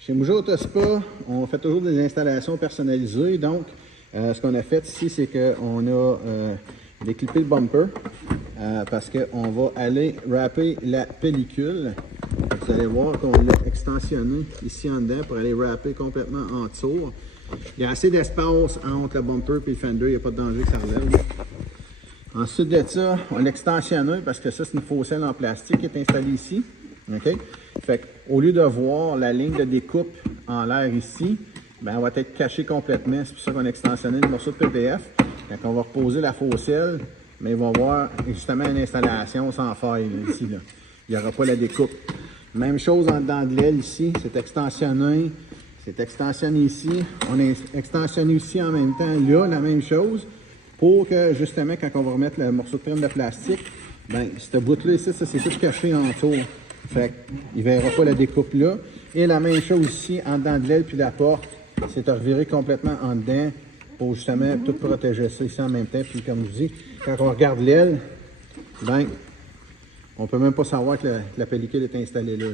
Chez Mouja Autospa, on fait toujours des installations personnalisées. Donc, ce qu'on a fait ici, c'est qu'on a déclippé le bumper parce qu'on va aller wrapper la pellicule. Vous allez voir qu'on l'a extensionné ici en dedans pour aller wrapper complètement en dessous. Il y a assez d'espace entre le bumper et le fender, il n'y a pas de danger que ça relève. Ensuite de ça, on l'a extensionné parce que ça, c'est une faucelle en plastique qui est installée ici. OK? Fait qu'au lieu de voir la ligne de découpe en l'air ici, ben, elle va être cachée complètement. C'est pour ça qu'on a extensionné le morceau de PPF. Quand on va reposer la faucelle, mais il va y avoir justement une installation sans faille là, ici. Là. Il n'y aura pas la découpe. Même chose en dedans de l'aile ici, c'est extensionné. C'est extensionné ici. On a extensionné ici en même temps là, la même chose. Pour que justement, quand on va remettre le morceau de prime de plastique, ben, cette bout-là ici, ça c'est tout caché en dessous. Fait qu'il ne verra pas la découpe là. Et la même chose ici, en dedans de l'aile puis la porte, c'est à revirer complètement en dedans pour justement tout protéger ça ici en même temps. Puis comme je dis, quand on regarde l'aile, ben, on ne peut même pas savoir que la pellicule est installée là.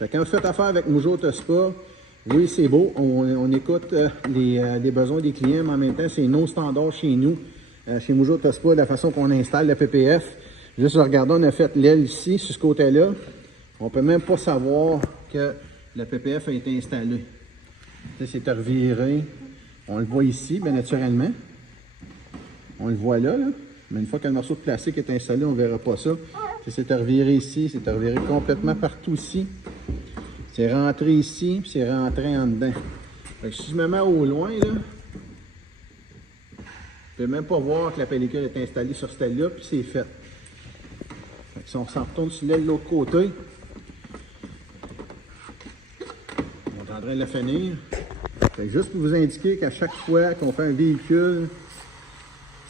Fait que quand vous faites affaire avec Mouja Autospa, oui, c'est beau, on écoute les besoins des clients, mais en même temps, c'est nos standards chez nous, chez Mouja Autospa, la façon qu'on installe le PPF. Juste regardez, on a fait l'aile ici, sur ce côté-là. On ne peut même pas savoir que le PPF a été installé. C'est à revirer. On le voit ici, bien naturellement. On le voit là, mais une fois que le morceau de plastique est installé, on ne verra pas ça. C'est à revirer ici, c'est à revirer complètement partout ici. C'est rentré ici, puis c'est rentré en dedans. Fait que si je me mets au loin, là, je ne peux même pas voir que la pellicule est installée sur cette aile-là, puis c'est fait. Fait que si on s'en retourne sur l'aile de l'autre côté, on est en train de la finir. Fait que juste pour vous indiquer qu'à chaque fois qu'on fait un véhicule,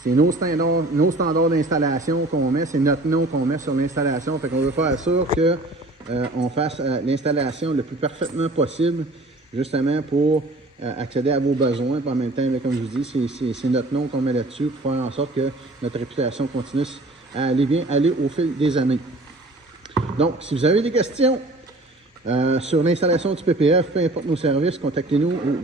c'est nos standards d'installation qu'on met, c'est notre nom qu'on met sur l'installation. Fait qu'on veut faire sûr que on fasse l'installation le plus parfaitement possible, justement pour accéder à vos besoins. Puis en même temps, comme je vous dis, c'est notre nom qu'on met là-dessus pour faire en sorte que notre réputation continue à aller au fil des années. Donc, si vous avez des questions sur l'installation du PPF, peu importe nos services, contactez-nous au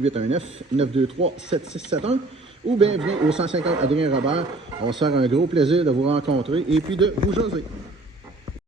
819-923-7671 ou bien venez au 150 Adrien Robert. On va se faire un gros plaisir de vous rencontrer et puis de vous jaser.